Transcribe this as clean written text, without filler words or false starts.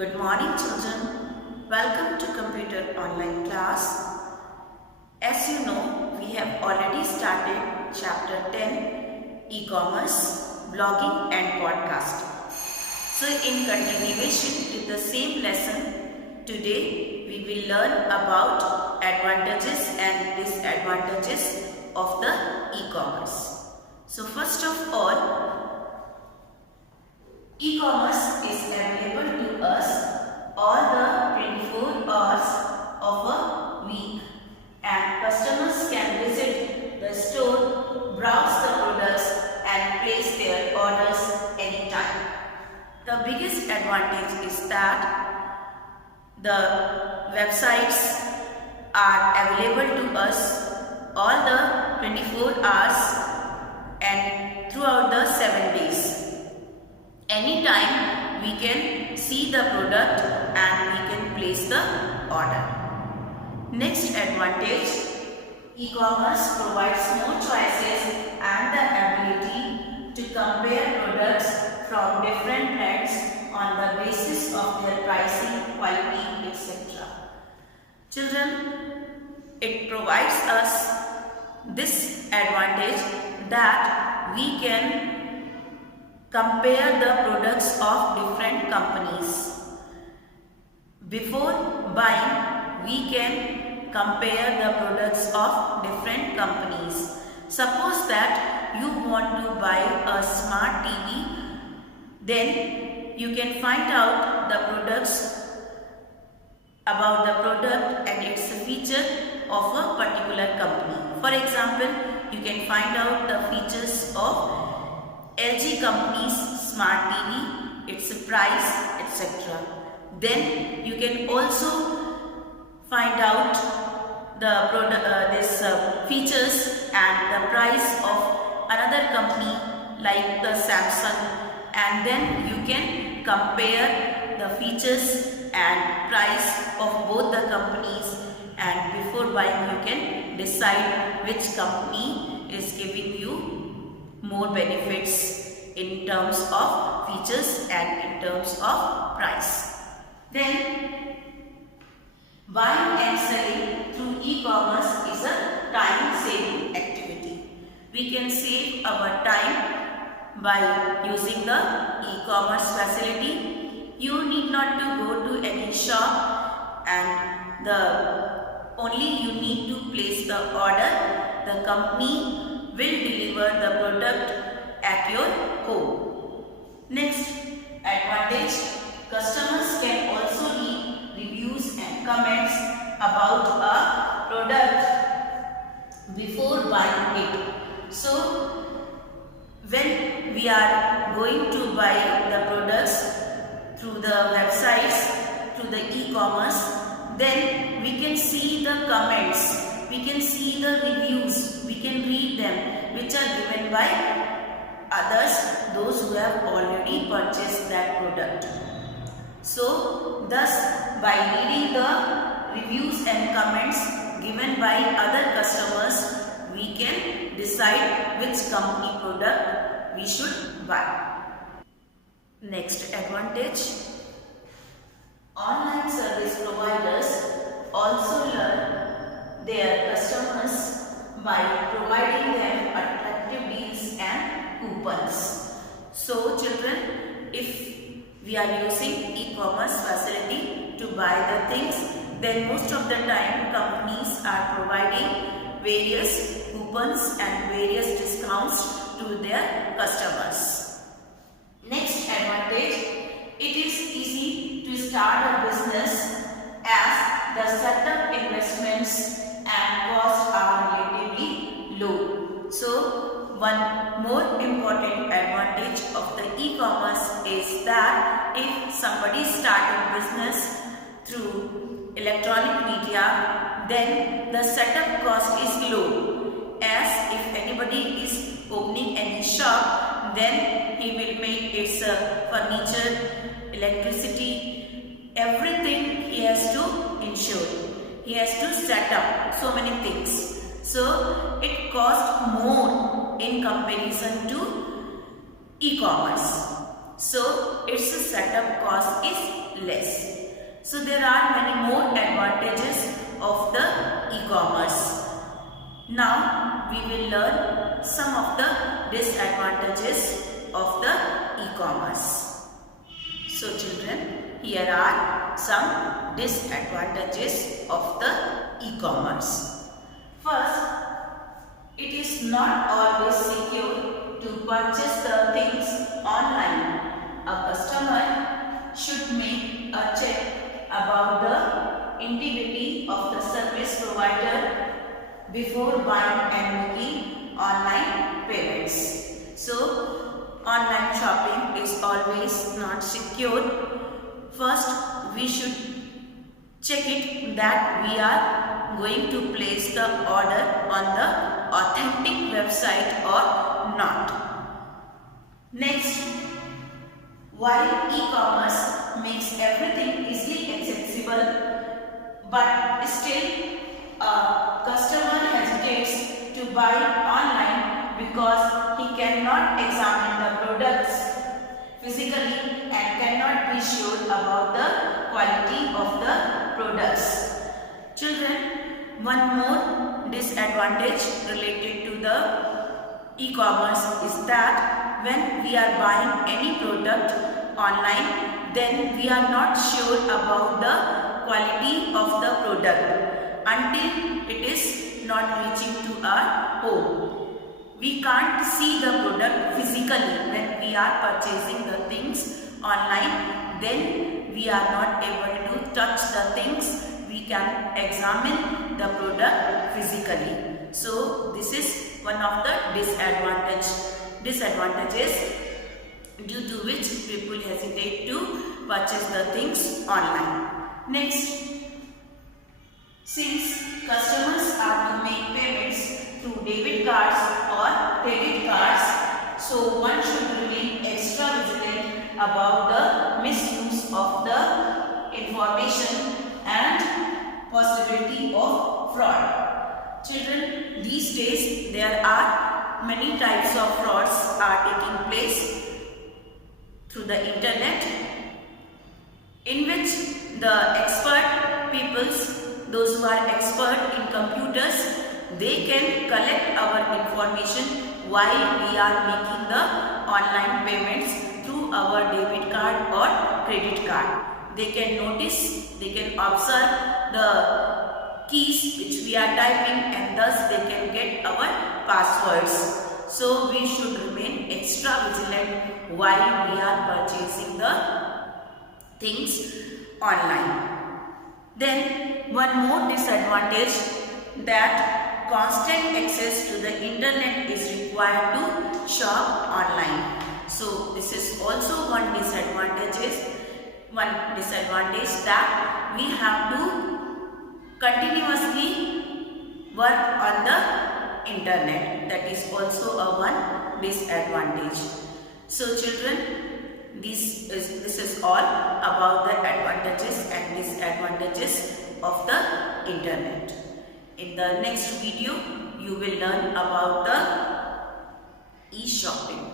Good morning, children. Welcome to Computer Online class. As you know, we have already started chapter 10, e-commerce, blogging and podcasting. So in continuation to the same lesson, today we will learn about advantages and disadvantages of the e-commerce. So first of all, e-commerce is available to us all the 24 hours of a week, and customers can visit the store, browse the products and place their orders anytime. The biggest advantage is that the websites are available to us all the 24 hours and throughout the 7 days. Anytime we can see the product and we can place the order. Next advantage, e-commerce provides more choices and the ability to compare products from different brands on the basis of their pricing, quality, etc. Children, it provides us this advantage that we can compare the products of different companies. Before buying, we can compare the products of different companies. Suppose that you want to buy a smart TV, then you can find out the products about the product and its feature of a particular company. For example, you can find out the features of LG company's smart TV, its price, etc. Then you can also find out the features and the price of another company like the Samsung, and then you can compare the features and price of both the companies, and before buying you can decide which company is giving you more benefits in terms of features and in terms of price. Then buying and selling through e-commerce is a time-saving activity. We can save our time by using the e-commerce facility. You need not to go to any shop, and only you need to place the order. The company will deliver the product at your home. Next advantage, customers can also leave reviews and comments about a product before buying it. So when we are going to buy the products through the websites, through the e-commerce, then we can see the comments, we can see the reviews, we can read them, which are given by others, those who have already purchased that product. So thus, by reading the reviews and comments given by other customers, we can decide which company product we should buy. Next advantage, online service providers also learn their customers by providing them attractive deals and coupons. So children, if we are using e-commerce facility to buy the things, then most of the time companies are providing various coupons and various discounts to their customers. Next advantage, it is easy to start a business as the setup investments and costs are relatively low. So one more important advantage of the e-commerce is that if somebody is starting business through electronic media, then the setup cost is low, as if anybody is opening any shop, then he will make its furniture, electricity, everything he has to insure. He has to set up so many things. So it costs more in comparison to e-commerce. So its setup cost is less. So there are many more advantages of the e-commerce. Now we will learn some of the disadvantages of the e-commerce. So children, here are some disadvantages of the e-commerce. First, it is not always secure to purchase the things online. A customer should make a check about the integrity of the service provider before buying and making online payments. So, online shopping is always not secure. First, we should check it that we are going to place the order on the authentic website or not. Next, while e-commerce makes everything easily accessible, but still a customer hesitates to buy online because he cannot examine the products physically and cannot be sure about the quality of the products. Children, one more disadvantage related to the e-commerce is that when we are buying any product online, then we are not sure about the quality of the product until it is not reaching to our home. We can't see the product physically when we are purchasing the things online. Then we are not able to touch the things. We can examine the product physically. So this is one of the disadvantages due to which people hesitate to purchase the things online. Next, since customers are to make payments through debit cards or credit cards, so one should remain extra vigilant about the misuse of the information and possibility of fraud. Children, these days there are many types of frauds are taking place through the internet, in which the expert peoples, those who are expert in computers, they can collect our information while we are making the online payments through our debit card or credit card. They can notice, they can observe the keys which we are typing, and thus they can get our passwords. So we should remain extra vigilant while we are purchasing the things online. Then one more disadvantage, that constant access to the internet is required to shop online. So this is also one disadvantage that we have to continuously work on the internet. That is also a one disadvantage. So children, this is all about the advantages and disadvantages of the internet. In the next video, you will learn about the e-shopping.